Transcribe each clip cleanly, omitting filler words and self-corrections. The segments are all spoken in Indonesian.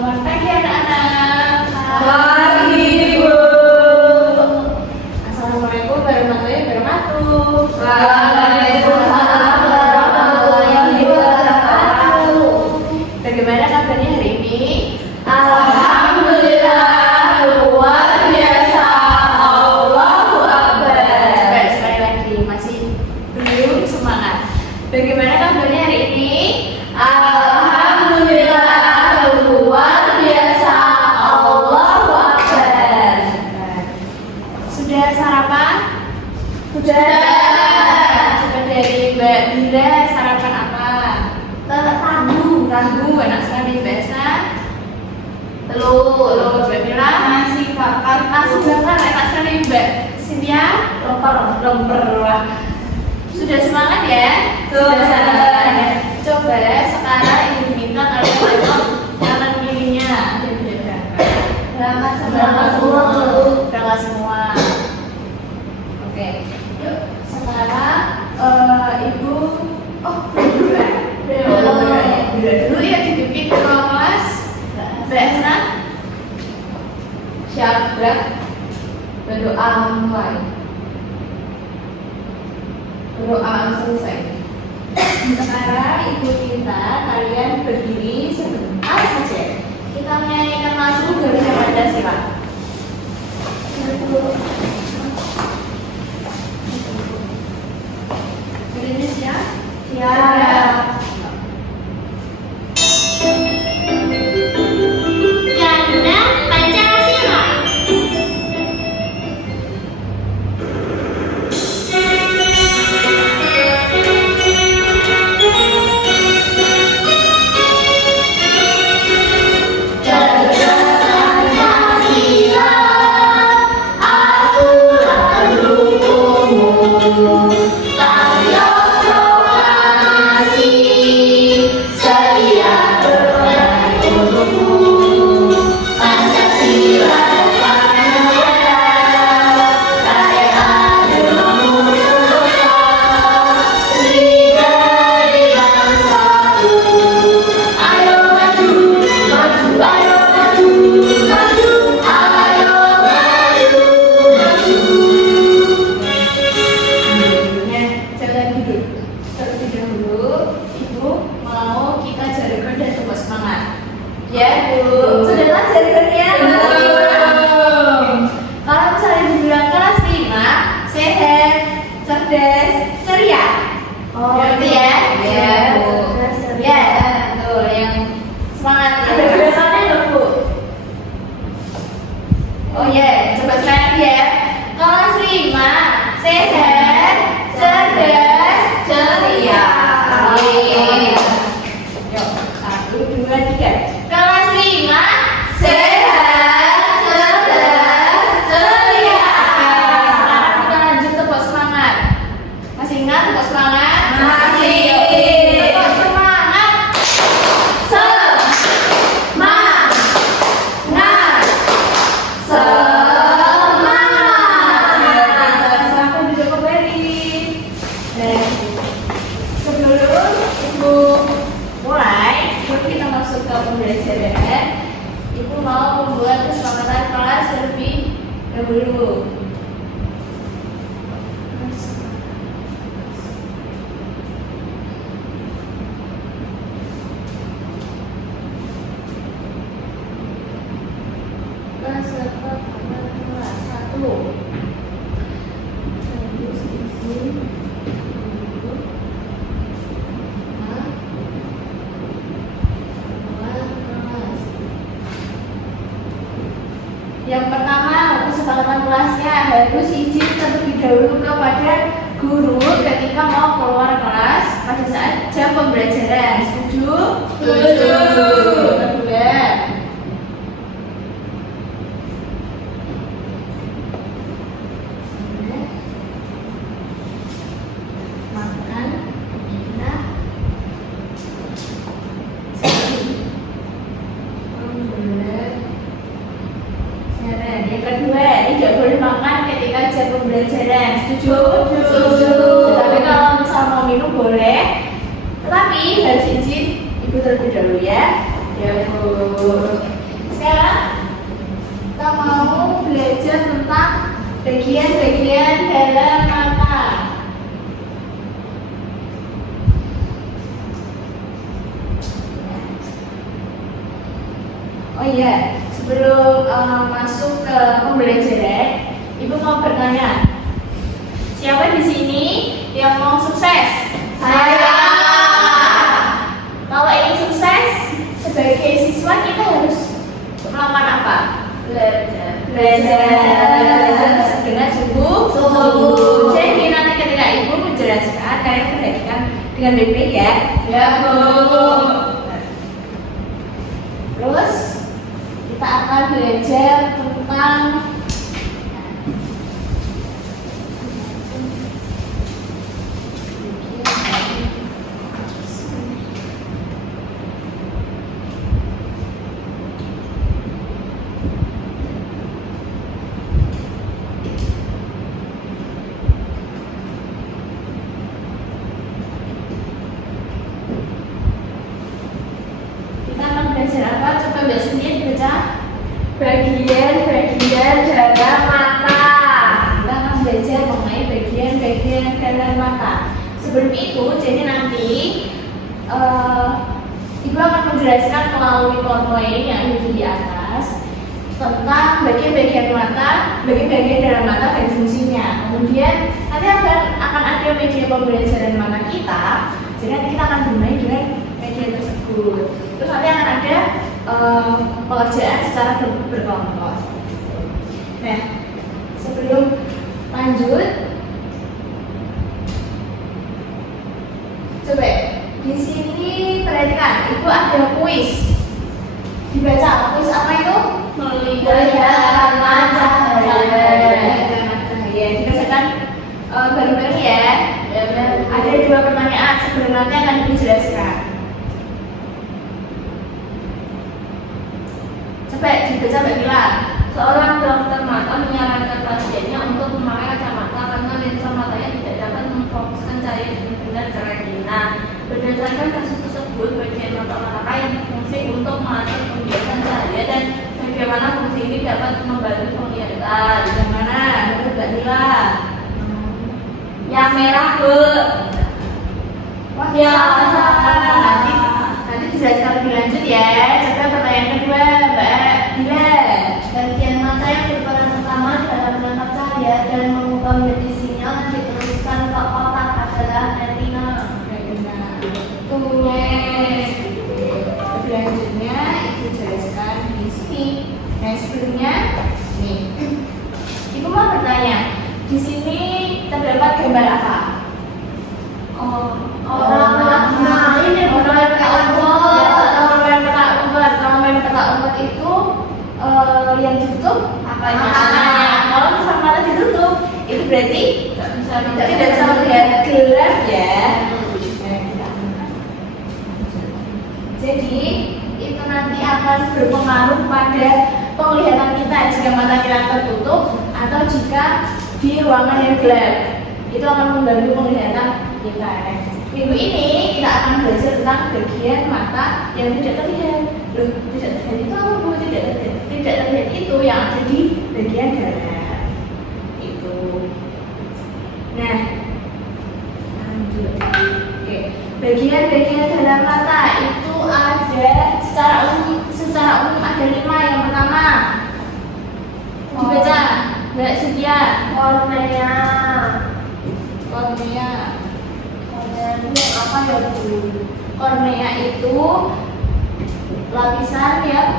Selamat pagi anak-anak. Pagi, Bu. Assalamualaikum warahmatullahi wabarakatuh. Waalaikumsalam warahmatullahi wabarakatuh. Bagaimana kabarnya hari ini? Alhamdulillah, luar biasa. Allahu Akbar. Baik, sekali lagi masih belum semangat. Bagaimana kabarnya hari ini? Alhamdulillah, luar biasa. Allahu Akbar. Sudah sarapan? Sudah. Coba dari Mbak Dinda, sarapan apa? Tahu. Tahu, enak sekali. Mbak Esa? Telur. Mbak Mila? Nasi bakar. Nasi bakar, enak sekali. Mbak Cynthia? Lemper. Wah. Sudah semangat ya? Sudah. Semangat ya? Coba sekarang ibu minta kalian tengok kanan kirinya. Ada yang beda. Berangkat semua. Berangkat semua. Oke. Yuk, sekarang ibu dulu ya. Dulu ya dipimpin ke kelas. Mbak Esna? Siap, berdoa mulai. Berdoa selesai. Sekarang ibu minta kalian berdiri sebentar saja. Kita menyanyikan lagu Garuda Pancasila. Berdiri siap? Siap. Garuda Pancasila. Garuda Pancasila, aku mendukungmu. Ayo proklamasi, sedia berperang untukmu. Pancasila sang negara, kaya adil nusa, negeri bangsaku. Ayo maju, ayo maju, ayo maju. Jangan duduk. Terlebih dahulu, ibu mau kita jargon dan tepuk semangat. Ya, Bu. Sudahlah jargonnya. Kalau misalnya dibilang kelas 5, sehat, cerdas, ceria. Berarti ya? Ya, Bu. Ya, betul. Yang semangat. Ada tulisannya loh, Bu. Oh ya, coba sekali lagi ya. Kelas 5, sehat, cerdas, ceria. Oke. Yuk, 1, 2, 3. Kelas 5, sehat, cerdas, ceria. Sekarang kita lanjut tepuk semangat. Masih ingat tepuk semangat? Masih. Tepuk semangat. Semangat. Silahkan duduk kembali. Sebelum ibu mulai, sebelum kita masuk ke pembelajaran, ibu mau membuat kesepakatan kelas terlebih dahulu. Kesepakatan kelas 1. Yang pertama, kesepakatan kelasnya harus izin terlebih dahulu kepada guru ketika mau keluar kelas pada saat jam pembelajaran. Setuju? Setuju. Kedua, makan, minum, pembelajaran. Yang kedua, tidak boleh makan ketika jam pembelajaran. Setuju? Setuju. Tapi kalau misal mau minum boleh, tetapi harus izin ibu terlebih dahulu ya. Ya, Bu. Sekarang kita mau belajar tentang bagian-bagian dalam mata. Oh iya, sebelum masuk ke pembelajaran, Ibu mau bertanya, siapa di sini yang mau sukses? Saya. Kalau ingin sukses sebagai siswa kita harus melakukan apa? Belajar dengan sungguh-sungguh. Jadi nanti ketika Ibu menjelaskan, kalian perhatikan dengan baik-baik ya. Ya, Bu. Terus kita akan belajar tentang belajar apa? Coba Mbak sendiri baca. Bagian-bagian dalam mata. Kita akan belajar mengenai bagian-bagian dalam mata. Sebelum itu, jadi nanti Ibu akan menjelaskan melalui PowerPoint yang ada di atas tentang bagian-bagian mata, bagian-bagian dalam mata dan fungsinya. Kemudian nanti akan ada media pembelajaran mata kita. Jadi nanti kita akan bermain dengan media tersebut. Terus nanti akan ada pengerjaan secara berkelompok. Nah, sebelum lanjut, coba di sini perhatikan, Ibu ada kuis. Dibaca kuis apa itu? Melihat matahari. Dibacakan bareng-bareng ya. Ya, Bu. Ada 2 pertanyaan sebelum nanti akan Ibu jelaskan. Coba dibaca Mbak Mila. Seorang dokter mata menyarankan pasiennya untuk memakai kacamata karena lensa matanya tidak dapat memfokuskan cahaya dengan benar ke retina. Berdasarkan kasus tersebut, bagian mata manakah yang berfungsi untuk mengatur pembiasan cahaya dan bagaimana fungsi ini dapat membantu penglihatan? Yang mana? Menurut Mbak Mila. Yang merah, Bu. Wah, Ya. nanti dijelaskan lebih lanjut ya. Coba pertanyaan kedua, Mbak Mila. Bagian mata yang berperan utama dalam menangkap cahaya dan mengubah menjadi sinyal yang diteruskan ke otak adalah retina. Betul. Lebih lanjutnya Ibu jelaskan di sini. Nah, sebelumnya nih, Ibu mau bertanya, di sini terdapat gambar apa? Orang main petak umpet itu yang ditutup Apanya? Kalau misalnya mata ditutup, itu berarti tidak bisa melihat gelap ya. Jadi itu nanti akan berpengaruh pada penglihatan kita jika mata kita tertutup atau jika di ruangan yang gelap. Itu akan membantu penglihatan kita. Minggu ini kita akan belajar tentang bagian mata yang tidak terlihat. Loh, tidak terlihat itu apa Bu? Tidak terlihat itu yang ada di bagian dalam. Itu. Nah, lanjut. Oke, bagian-bagian dalam mata itu ada secara umum ada 5. Yang pertama, dibaca Mbak Cynthia. Kornea. Kornea. Kornea apa ya, Bu? Kornea itu lapisan yang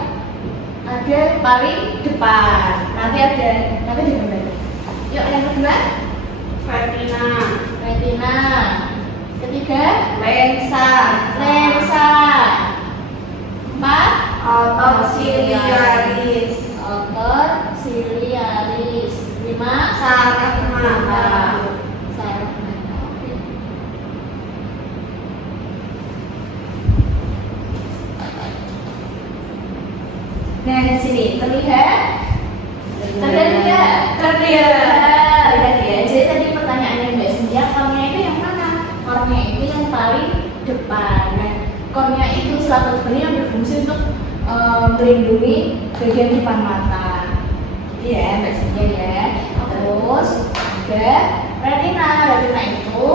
ada paling depan. Nanti di gambar. Yuk, yang kedua, Retina. retina. Ketiga, Lensa. lensa. 4, Otot siliaris. otot siliaris. 5, Saraf mata. saraf mata. Oke. Nah, di sini terlihat tidak? Terlihat ya. Jadi tadi pertanyaannya Mbak Cynthia, kornea itu yang mana? Kornea itu yang paling depan. Nah, kornea itu selaput benih yang berfungsi untuk melindungi bagian depan mata. Iya, Mbak Cynthia ya. Terus ada retina. Retina itu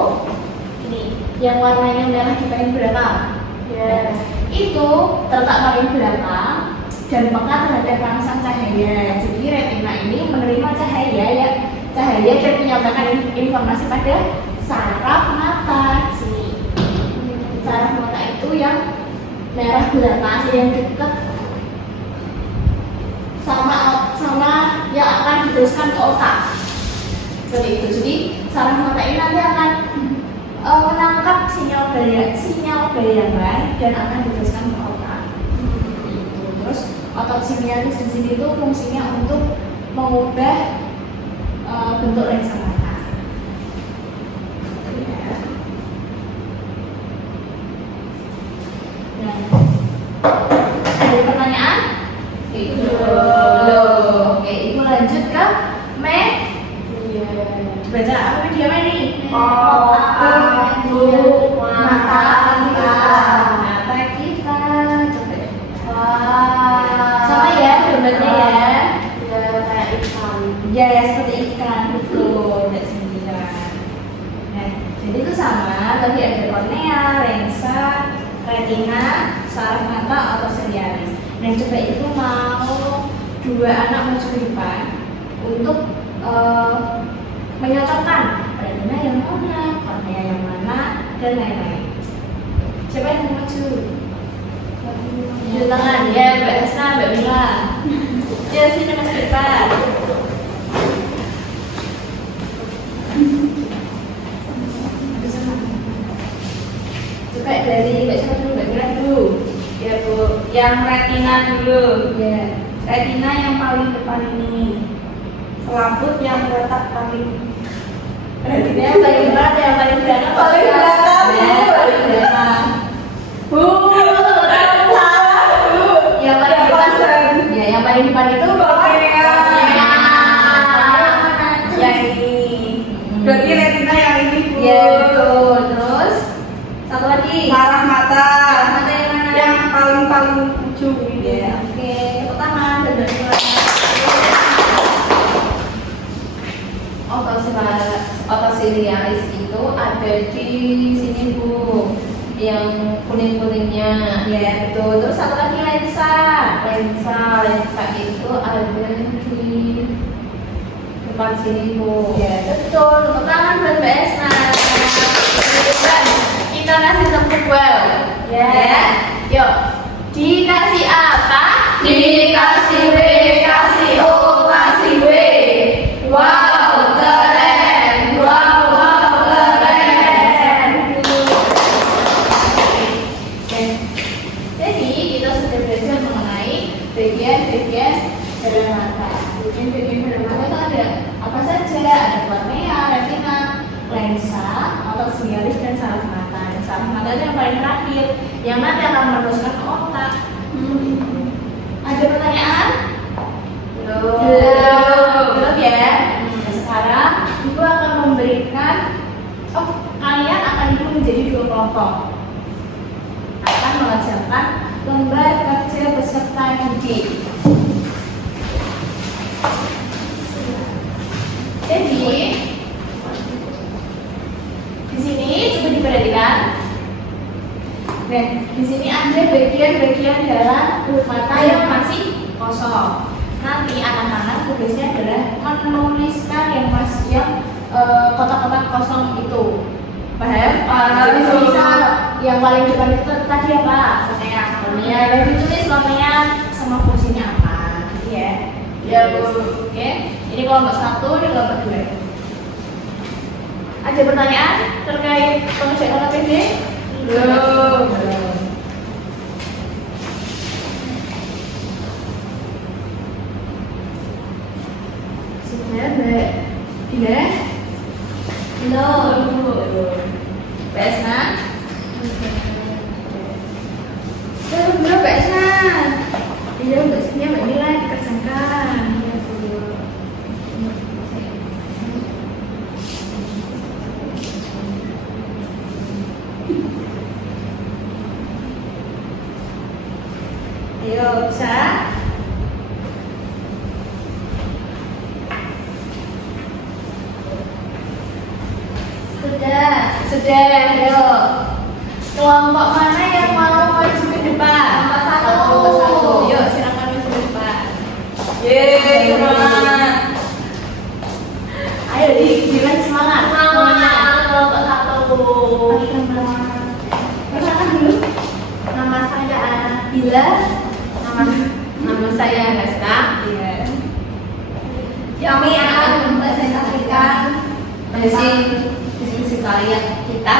ini yang warnanya merah di paling belakang. Yes. Itu terletak paling belakang dan peka terhadap rangsang cahaya. Jadi retina ini menerima cahaya dan menyampaikan informasi pada saraf mata. Sini. Saraf mata itu yang merah belakang yang dekat sama yang akan diteruskan ke otak. Seperti itu. Jadi saraf mata ini nanti akan menangkap sinyal bayangan dan akan diteruskan ke otak. Terus otot simialis di sini itu fungsinya untuk mengubah bentuk lensa mata. Ya. Nah, ada pertanyaan? Belum. Oke, ibu lanjut ke baca apa media ini? Mata kita. Coba. Sama ya gambarnya ya. kayak ikan. Ya, seperti ikan, betul. Mbak Cynthia. Nah, jadi itu sama, tapi ada kornea, lensa, retina, saraf mata, atau siliaris. Nah, coba itu mau dua anak maju ke depan untuk menyocokkan retina yang mana, kornea yang mana, dan lain-lain. Siapa yang mau maju? Di tangan ya, Mbak Hasna, Mbak Mila. Ya, sini mas ke depan. Coba dari Mbak siapa dulu, Mbak Mila dulu. Ya Bu, yang retina dulu. Ya. Retina yang paling depan ini. Selaput yang terletak paling Retina yang paling depan, yang paling belakang. Paling belakang. Ya, paling belakang. Bu, salah Bu. Yang paling depan. Ya, yang paling depan itu Kornea. Yang ini. Berarti retina yang ini Bu. Ya, betul. Terus satu lagi. Saraf mata. Saraf mata yang mana? Yang paling ujung ini. Ya, oke. Tepuk tangan dan berdua. Otot siliaris itu ada di sini Bu, yang kuning-kuningnya. Ya, betul. Terus satu lagi lensa. Lensa itu ada di depan sini Bu. Ya, betul. Tepuk tangan buat Mbak Esna. Kita kasih tepuk well. Ya. Yuk. Dikasih apa? Dikasih W, kasih O, kasih W. Wow, keren. Wow, keren. Jadi kita sudah belajar mengenai bagian-bagian pada mata. Bagian-bagian pada mata itu ada apa saja? Ada kornea, retina, lensa, otot siliaris, dan saraf mata. Dan saraf mata itu yang paling terakhir, yang nanti akan meneruskan ke otak. Ada pertanyaan? Belum ya. Nah, sekarang ibu akan memberikan, kalian akan hidup menjadi dua kelompok. Akan mengerjakan lembar kerja beserta didik. Jadi di sini coba diperhatikan. Nah, di sini ada bagian-bagian dalam mata yang masih kosong. Nanti anak-anak tugasnya adalah menuliskan yang kotak-kotak kosong itu. Paham? Jadi misal yang paling depan itu tadi apa? Kornea. Dan ditulis kornea sama fungsinya apa, gitu ya? Ya Bu. Oke. Ini kelompok 1, ini kelompok 2. Ada pertanyaan terkait pengerjaan KPD? Belum. Sudah, Mbak. Gila? Belum. Mbak Esna? Belum, Mbak Esna. Iya, Mbak Esna, Mbak Mila dikerjakan. Ayo, bisa? Sudah. Sudah, ayo. Kelompok mana yang mau maju ke depan? Nomor satu. Nomor satu. Yuk, silakan maju ke depan. Yeay, semangat. Ayo, Dilan semangat. Semangat. Kelompok satu. Perkenalkan dulu. Nama saya Bila. Nama saya Hesta. Iya. Kami akan mempresentasikan Visi kalian kita.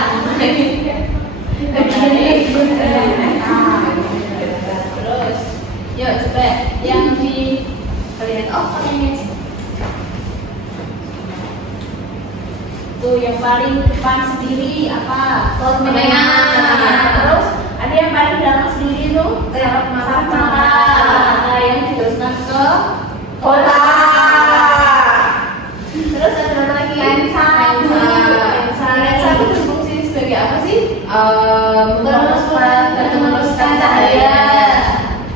Terus, yuk coba yang di kalian kalian tuh yang paling depan sendiri apa? Kemenangan. Terus ada yang paling belakang sendiri tuh Saraf mata. mata yang diteruskan ke Bola. Terus ada apa lagi? Lensa. Lensa itu berfungsi sebagai apa sih? Meneruskan cahaya.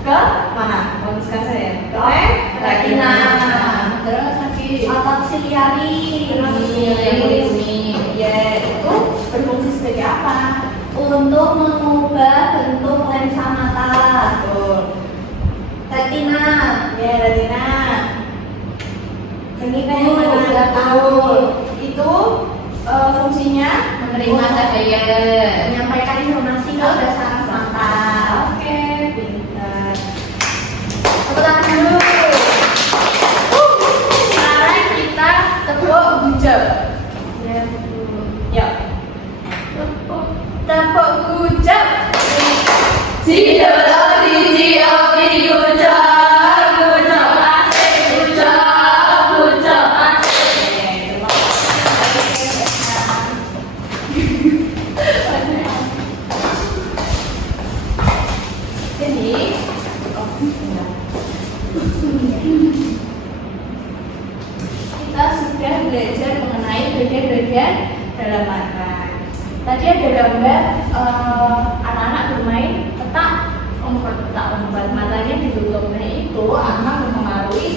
Ke mana? Meneruskan saya. Ke Retina. Terus lagi Otot siliari. ya itu berfungsi sebagai apa? Untuk mengubah bentuk lensa mata. Betul. Retina. Ya, retina. Ini kan Yang mana? udah tahu. Itu fungsinya Menerima cahaya. Menyampaikan informasi ke saraf mata. Oke, pintar. Tepuk tangan dulu. Sekarang kita tepuk gujep. Yuk. Tepuk gujep. Jadi, kita sudah belajar mengenai bagian-bagian dalam mata. Tadi ada gambar anak-anak bermain petak umpet. Matanya ditutup. Nah, itu akan mempengaruhi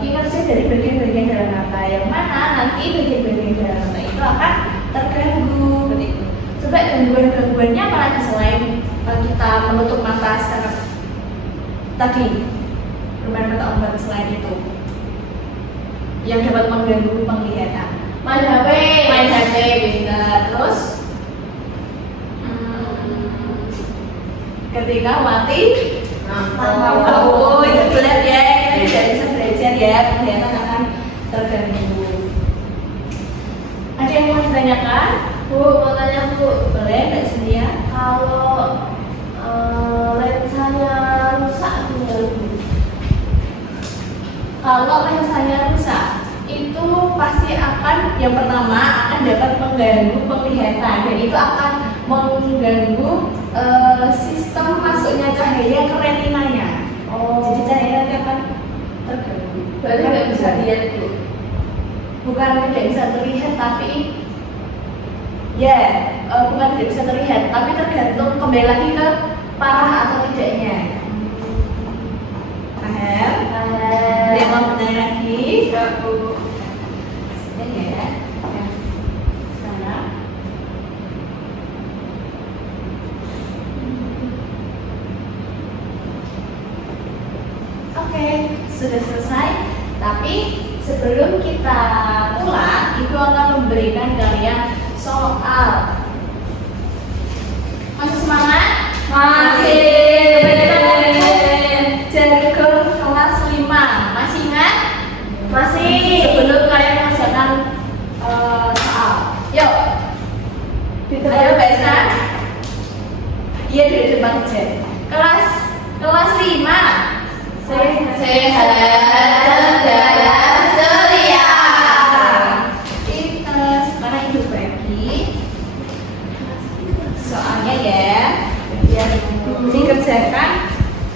kinerja dari bagian-bagian dalam mata. Yang mana nanti bagian-bagian dalam mata itu akan terganggu. Begitu. Coba gangguan-gangguannya apa lagi selain kita menutup mata secara tadi bermain petak umpet, selain itu yang dapat mengganggu penglihatan? Main HP. Main HP bisa. Terus ketika mati lampu itu gelap ya, kita tidak bisa belajar ya, penglihatan akan terganggu. Ada yang mau ditanyakan? Bu, mau tanya Bu. Boleh, Mbak Cynthia. Kalau lensanya rusak gimana Bu? Kalau lensanya rusak, itu pasti akan yang pertama akan dapat mengganggu penglihatan, dan itu akan mengganggu sistem masuknya cahaya ke retinanya. Jadi cahaya nanti akan terganggu. Berarti nggak bisa lihat Bu. Bukan tidak bisa terlihat, tapi bukan tidak bisa terlihat, tapi tergantung kembali lagi ke parah atau tidaknya. Paham? Ada yang mau bertanya lagi? Ini ya. Sana. Oke, sudah selesai. Tapi sebelum kita pulang, Ibu akan memberikan kalian soal. Masih semangat? Jargon kelas 5. Masih ingat? Masih. Sebelum kalian mengerjakan soal. Yuk. Ayo Mbak Esa. Iya, di depan aja. Kelas 5. Sehat dan ceria. Sekarang Ibu bagi soalnya ya, biar dikerjakan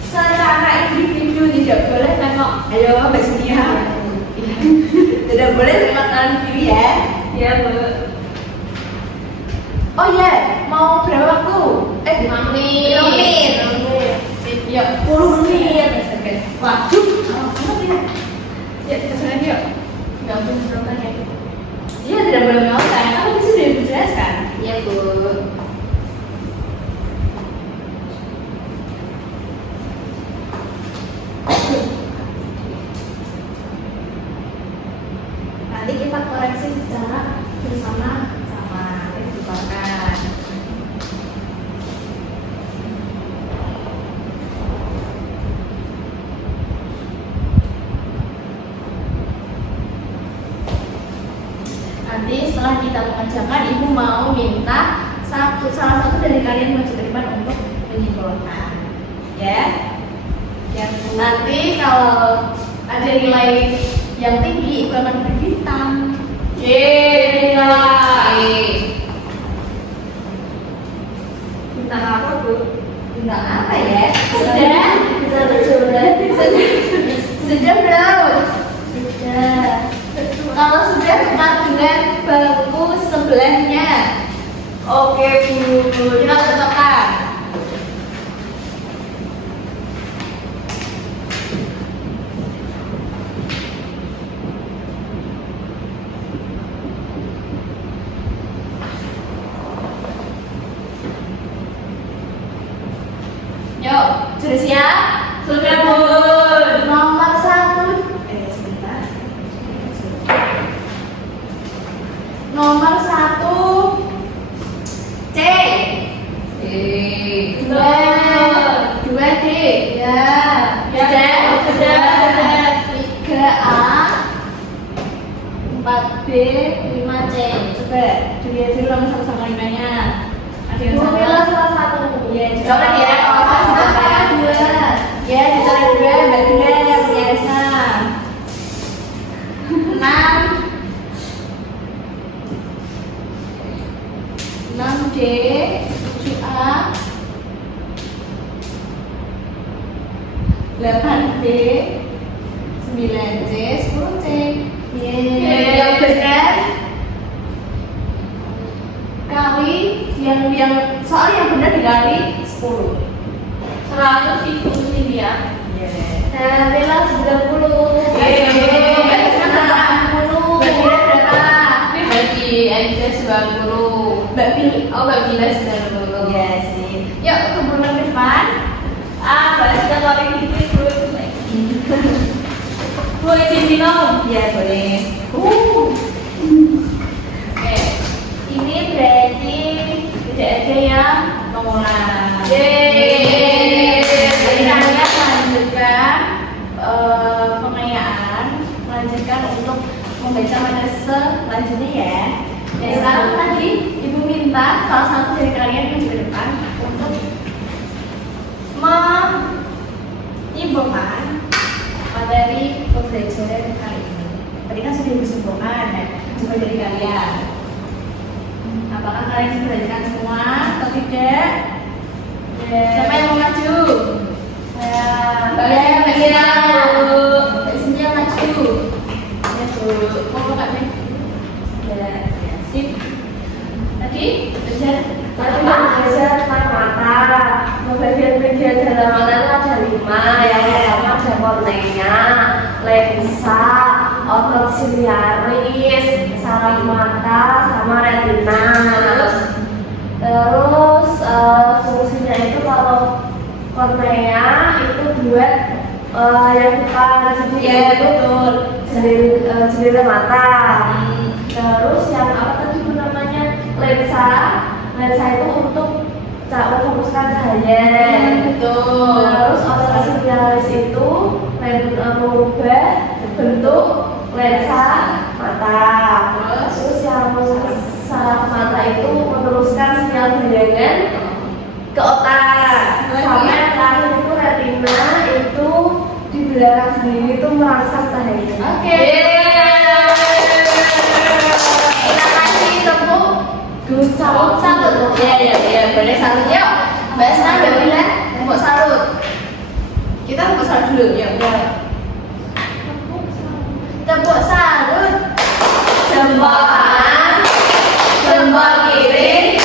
secara individu, tidak boleh tengok. Ayo Mbak Cynthia. Tidak boleh tengok kanan kiri ya. Ya Bu. Oh ya, mau berapa waktu? 5 menit. 5 menit. Yuk, 10 mengerjakan, ibu mau minta salah satu dari kalian maju ke depan untuk menyimpulkan, ya. Nanti kalau ada nilai yang tinggi, ibu akan beri bintang. Bintang apa, Bu? Bintang apa ya? Sudah belum? Sudah. Kalau sudah dekat dengan bangku sebelahnya. Oke, Bu. Kita cocokkan. Yuk, sudah siap? Sudah, Bu. Nomor 1. Sebentar. Nomor 1. C. Dua D. Ya. Sudah. 3A, 4B, 5C. Coba dilihat dulu sama-sama limanya. Ada yang Bu sama? pilih salah satu. Ya, dicoret ya. Kalau salah satu Dua. ya, dicoret dua, Mbak Dina yang punya Esa. 6D, 7A, 8D, 9C, 10C. Yang benar kali yang soal yang benar dikali 10. 100 itu sini ya. Saya pilih 90. Bagi Aisyah 90. Mbak Pili. Oh, Mbak Bila 90. Iya sih. Yuk ke bulan depan. Mbak sudah paling dikit, Bu. Bu, izin minum. Iya boleh. Oke. Ini berarti tidak ada yang mengulang. Jadi kalian melanjutkan pengayaan, melanjutkan untuk membaca materi selanjutnya ya. Dan sekarang tadi ibu minta salah satu dari kalian maju ke depan untuk menyimpulkan materi pembelajaran kali ini. Tadi kan sudah disimpulkan ya, coba dari kalian. Apakah kalian bisa belajarkan semua atau tidak? Siapa yang mau maju? Mbak Cynthia maju. Ya Bu, mau Kak Ben? Ya, sip. Tadi belajar Tadi belajar tentang mata. Bagian-bagian dalam mata itu ada 5. Yang pertama ada kornea, lensa, otot siliaris, saraf mata, sama retina. Terus fungsinya itu kalau kornea itu buat yang kita ya betul. jendela mata. Terus yang apa tadi itu namanya lensa. Lensa itu untuk memfokuskan cahaya. Betul. Terus otot siliaris itu mengubah bentuk lensa mata. Terus yang saraf mata itu meneruskan sinyal bayangan ke otak. Sampai yang terakhir itu retina itu di belakang sendiri itu merangsang cahaya. Oke. Kita kasih tepuk salut. Ya, boleh salut yuk. Mbak Esna, Mbak Bila, tepuk salut. Kita tepuk salut dulu, yuk. Tepuk salut. Jempol kanan, jempol kiri,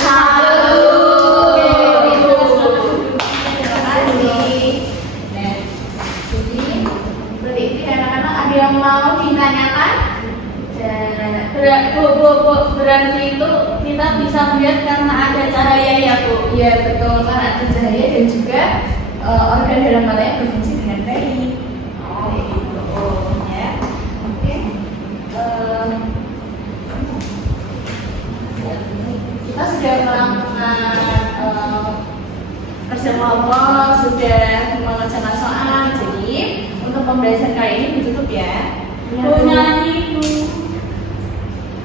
salut. Terima kasih. Nah, jadi berarti ini anak-anak ada yang mau ditanyakan? Berarti itu kita bisa melihat karena ada cahaya ya, Bu. Iya betul, karena ada cahaya dan juga organ dalam mata yang berfungsi dengan baik. Kayak gitu, ya. Oke. Kita sudah melakukan kerja kelompok, sudah mengerjakan soal. Jadi untuk pembelajaran kali ini ditutup ya. Bu, nyanyi, Bu.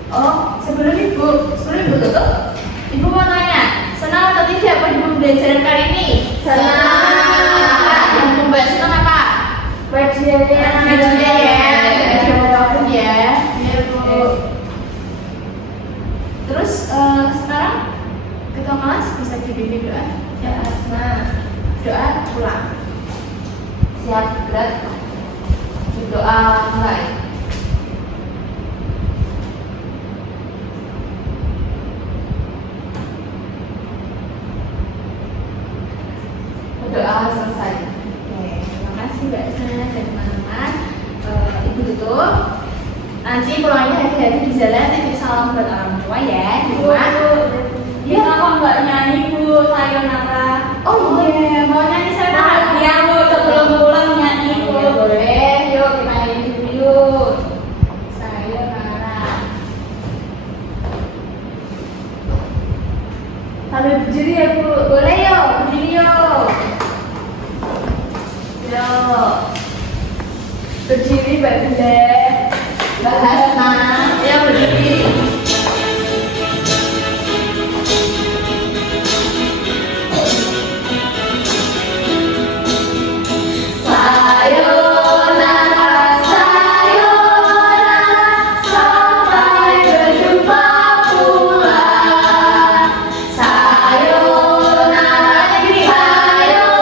Oh, sebelum ibu tutup, ibu mau tanya, senang atau tidak pada pembelajaran kali ini? Yang membahas tentang apa? Medianya Media ya, apapun ya. Iya, Bu. Terus sekarang ketua kelas bisa dibimbing doa. Ya, Asma. Doa pulang. Siap, berat. Doa mulai. Doa selesai. Oke, terima kasih Mbak Sana dan teman-teman. Ibu tutup. Nanti pulangnya hati-hati di jalan, titip salam buat orang tua ya di rumah. Iya, kok nggak nyanyi Bu, sayonara. Oh iya, mau nyanyi saya tahan. Iya Bu, sebelum pulang nyanyi Bu. Ya, boleh, yuk kita nyanyi dulu yuk. Sayonara. Sambil berdiri ya, Bu. Boleh yuk, berdiri yuk. Yuk. Berdiri, Mbak Bunda. Mbak Hasna, ya berdiri. Sayonara, sayonara, sampai berjumpa pula. Sayonara, sayonara,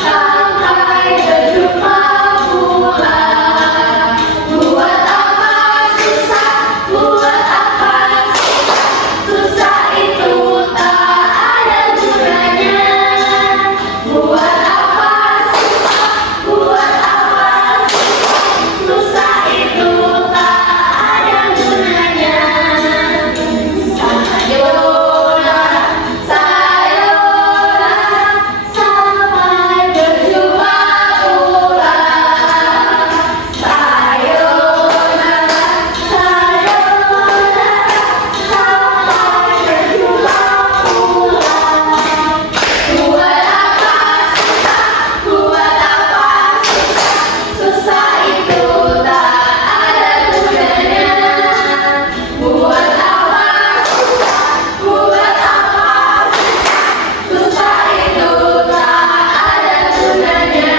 sampai berjumpa pula. Buat apa susah, buat apa susah itu tak ada gunanya. Buat apa buat apa susah itu tak ada gunanya. Sayonara, sayonara, sampai berjumpa pula. Sayonara, sayonara, sampai berjumpa pula. Buat apa buat apa susah itu tak ada gunanya. Buat apa buat apa susah itu tak ada gunanya.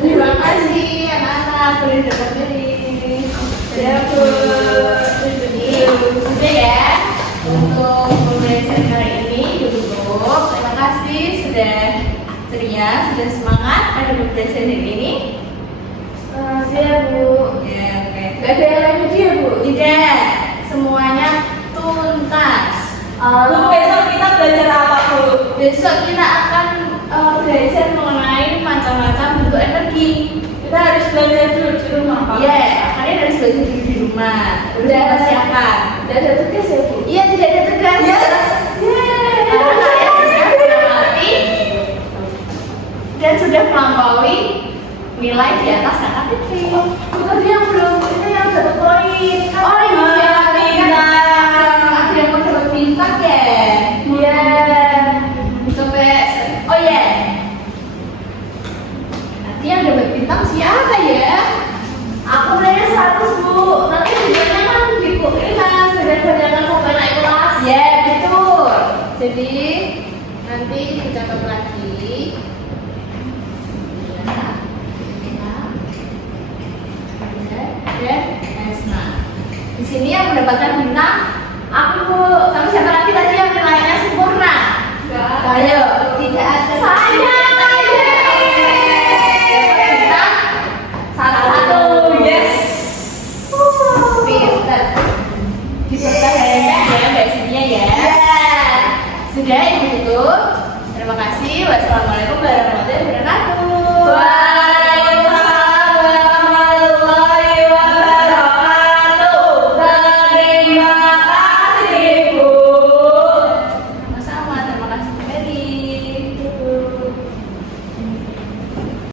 Terima kasih anak-anak, boleh dekat diri. Ya, Bu. Ini sudah ya untuk pembelajaran kali ini ditutup. Terima kasih sudah ceria, sudah semangat pada pembelajaran hari ini. Makasih ya, Bu. Ya, oke. Gak ada yang lain lagi ya, Bu? Tidak, semuanya tuntas. Bu, besok kita belajar apa Bu? Besok kita akan belajar mengenai macam-macam bentuk energi. Kita harus belajar dulu di rumah Pak. Iya, kalian harus belajar dulu di rumah. Udah persiapan. Gak ada tugas ya, Bu? Iya, tidak ada tugas. Karena kalian sudah melewati dan sudah melampaui nilai di atas kata titik. Bukan yang belum, ini yang satu poin. Oh iya, bintang. ada yang mau dapat bintang ya. Iya. Coba, oh ya. Nanti yang dapat bintang siapa ya? Aku nilainya 100, Bu. Nanti tujuannya kan di ini kan banyak-banyakan sampai naik kelas. Ya, betul. Jadi nanti dicatat lagi. Dan Esma. Di sini yang mendapatkan bintang aku, Bu. Sama siapa lagi tadi yang nilainya sempurna? Ayo, tidak ada. Saya. Bintang satu. Yes. Pinter. Dipertahankan ya Mbak Cynthia ya. Sudah, Ibu tutup. Terima kasih. Wassalamualaikum warahmatullahi wabarakatuh.